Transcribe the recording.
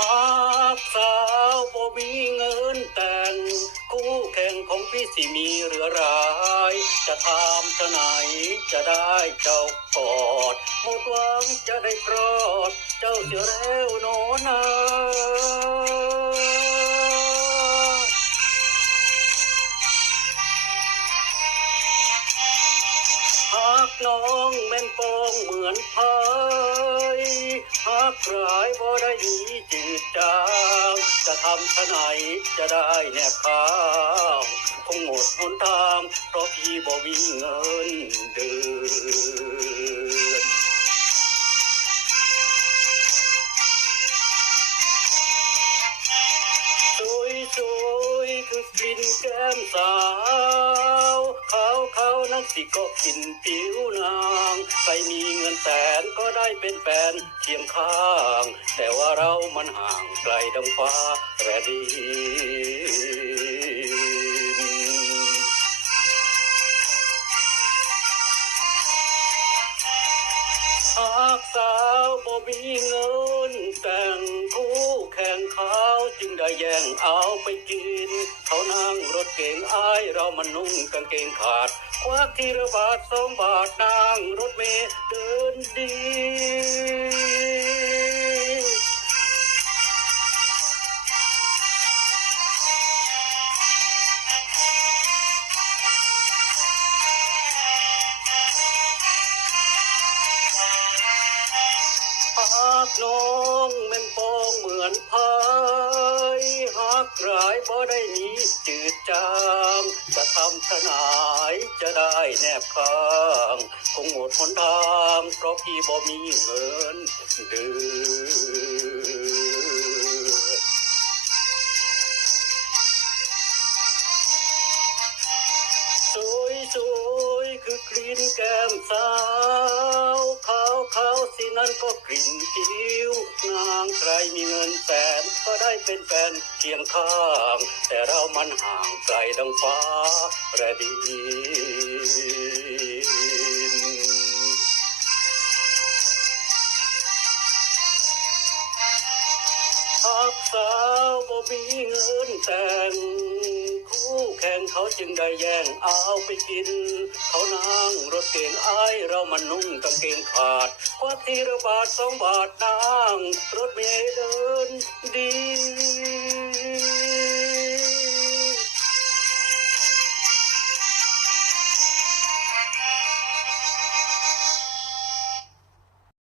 ากสาวบ่มีเงินแต่งคู่แข่งของพี่สิมีเรือร้ายจะทำเท่าไหนจะได้เจ้ากอดหมดหวังจะได้กรอดเจ้าเสียแล้วโนนาหากน้องแม่นปองเหมือนพายหากรายบ่ได้หนีจืดจางจะทำเท่าไหนจะได้แนบข้างคงหมดหนทางเพราะพี่บ่มีเงินเดือนสวยสวยคือกลิ่นแก้มสาวเขานั้นสิก็กินผิวนางใครมีเงินแสนก็ได้เป็นแฟนเคียงข้างแต่ว่าเรามันห่างไกลดังฟ้าแรดินหากสาวบ่มีเงินแต่งคู่แข่งเขาจึงได้แย่งเอาไปกินเขานั่งรถเก๋งอ้ายเรามันนุ่งกางเกงขาดควักทีละบาท2 บาทนั่งรถเมล์เดินดีหากน้องแม่นปองเหมือนพายหากกรายบ่ได้หนีจืดจางจะทำทนายจะได้แนบข้างคงหมดหนทางเพราะพี่บ่มีเงินเดือนสวยสวยคือกลิ่นแก้มสาวเขาสินั้นก็กลิ่นผิวนางใครมีเงินแสนก็ได้เป็นแฟนเคียงข้างแต่เรามันห่างไกลดังฟ้าแรดินหากสาวบ่มีเงินแต่งคู่แข่งเขาจึงได้แย่งเอาไปกินเขานั่งรถเก๋งอ้ายเรามันนุ่งกางเกงขาดควักทีละบาท2 บาทนั่งรถเมล์เดินดี